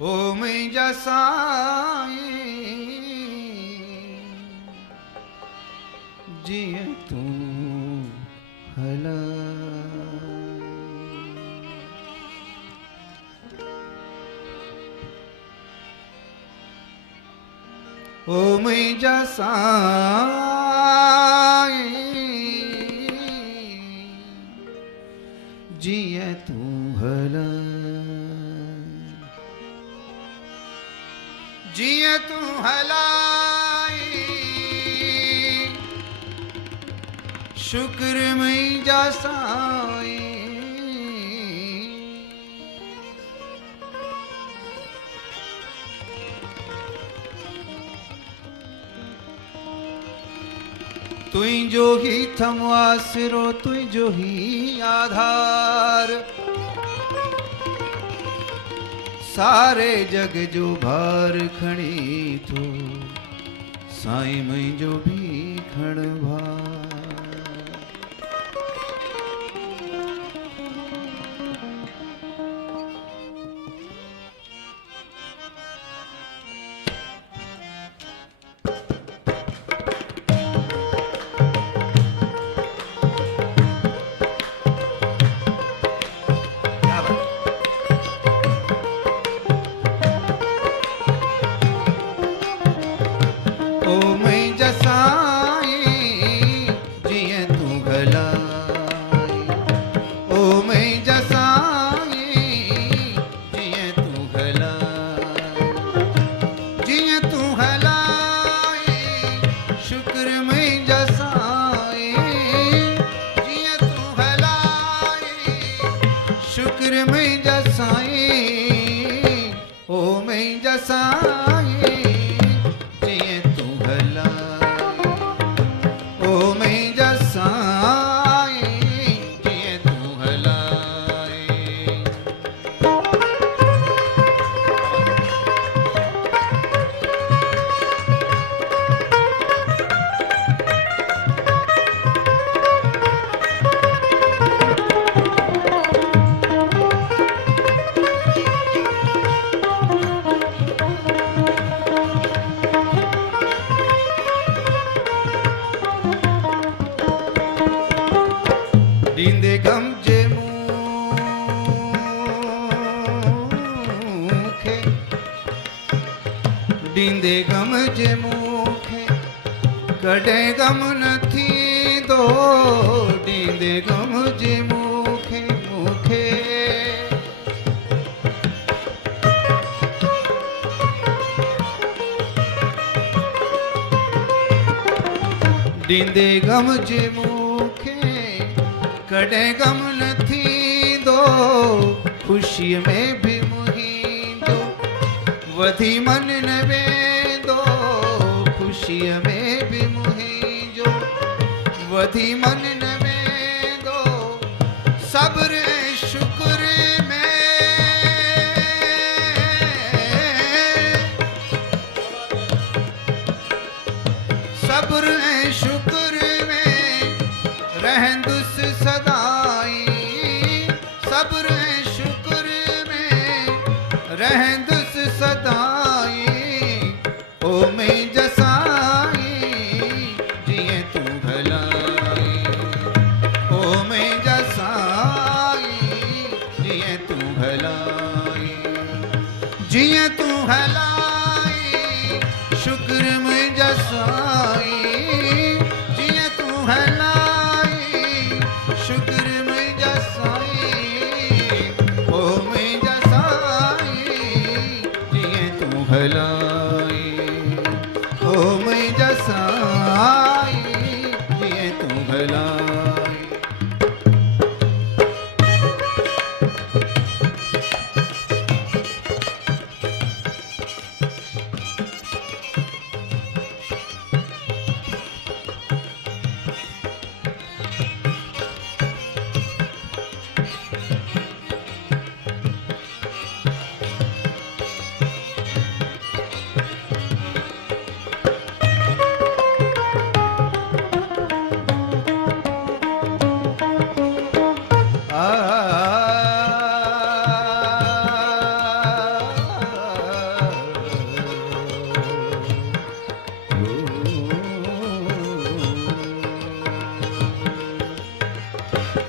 ओ मुंहिंजा साईं जीअं तूं हलाए। ओ मुंहिंजा साईं जीअं तूं हलाए, जीअं तूं हलाई शुक्र मुंहिंजा साईं। तुंहिंजो ही थम आसरो, तुंहिंजो ही आधार, सारे जग जो भार खणी थो साईं मुंहिंजो भी खण भार। ओ मुंहिंजा साईं जीअं तूं भलाई, ओ मुंहिंजा साईं जीअं तूं भलाई, जीअं तूं हलाई शुक्र मुंहिंजा साईं, जीअं तूं हलाई शुक्र मुंहिंजा साईं। ओ मुंहिंजा साईं ॾींदे गम जे मूंखे, ॾींदे गम जे मूंखे कॾहिं गम न थींदो, ॾींदे गम जे मूंखे मूंखे ॾींदे गम जे मूंखे कॾहिं गम न थींदो, ख़ुशीअ में बि मुंहिंजो वधी मन न वेंदो, ख़ुशीअ में बि मुंहिंजो वधी मन न वेंदो, सब्र ऐं शुक्र में सब्र ऐं शुक्र में रहंदुसि सदाईं, सब्र ऐं शुक्र में रहंदुसि सदाईं। ओ मुंहिंजा साईं जीअं तूं भलाई, ओ मुंहिंजा साईं जीअं तूं भलाई, जीअं तूं हलाई शुक्र मुंहिंजा साईं, जीअं तूं हलाई शुक्र मुंहिंजा साईं। ओ मुंहिंजा साईं जीअं तूं हलाई, ओ मुंहिंजा साईं जीअं तूं हलाई।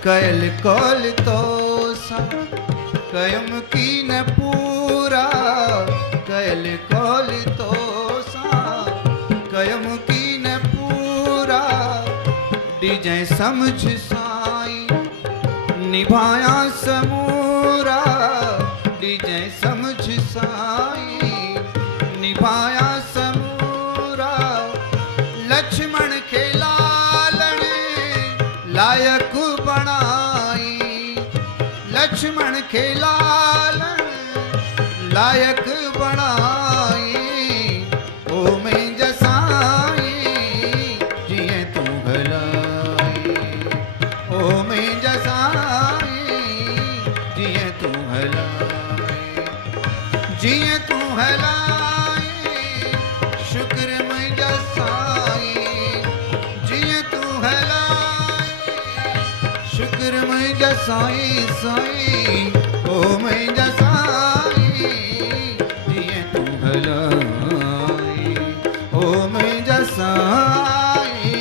कयल कौल तो सा कयम की न पूरा कयल कौल तो सा कयम की न पूरा डिजै समझ साई निभाया समूरा डिजै समझ साई निभाया समूरा लक्ष्मण के लालन लायक बनाई लक्ष्मण के लालन लायक बनाई ओ मैं जसाई जिए तू भलाई ओ मैं जसाई जिए तू भलाई जिए तू भलाई शुक्र मैं जसाई जिए तू भलाई शुक्र मैं जसाई साई ओ मैं जसाई जिए तू भलाई ओ मैं जसाई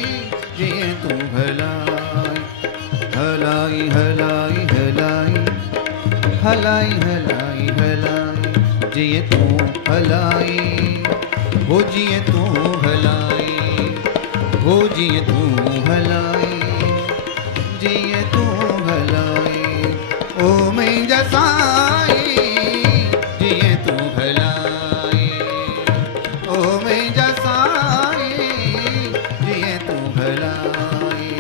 जिए तू भलाई हलाई हलाई हलाई हलाई हलाई हलाई जिए तू हलाई हो जिए तू हलाई हो जिए तू हलाई जिए तू भलाई ओ मैं जसाई जिए तू भलाई ओ मैं जसाई जिए तू भलाई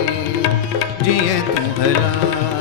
जिए तू भलाई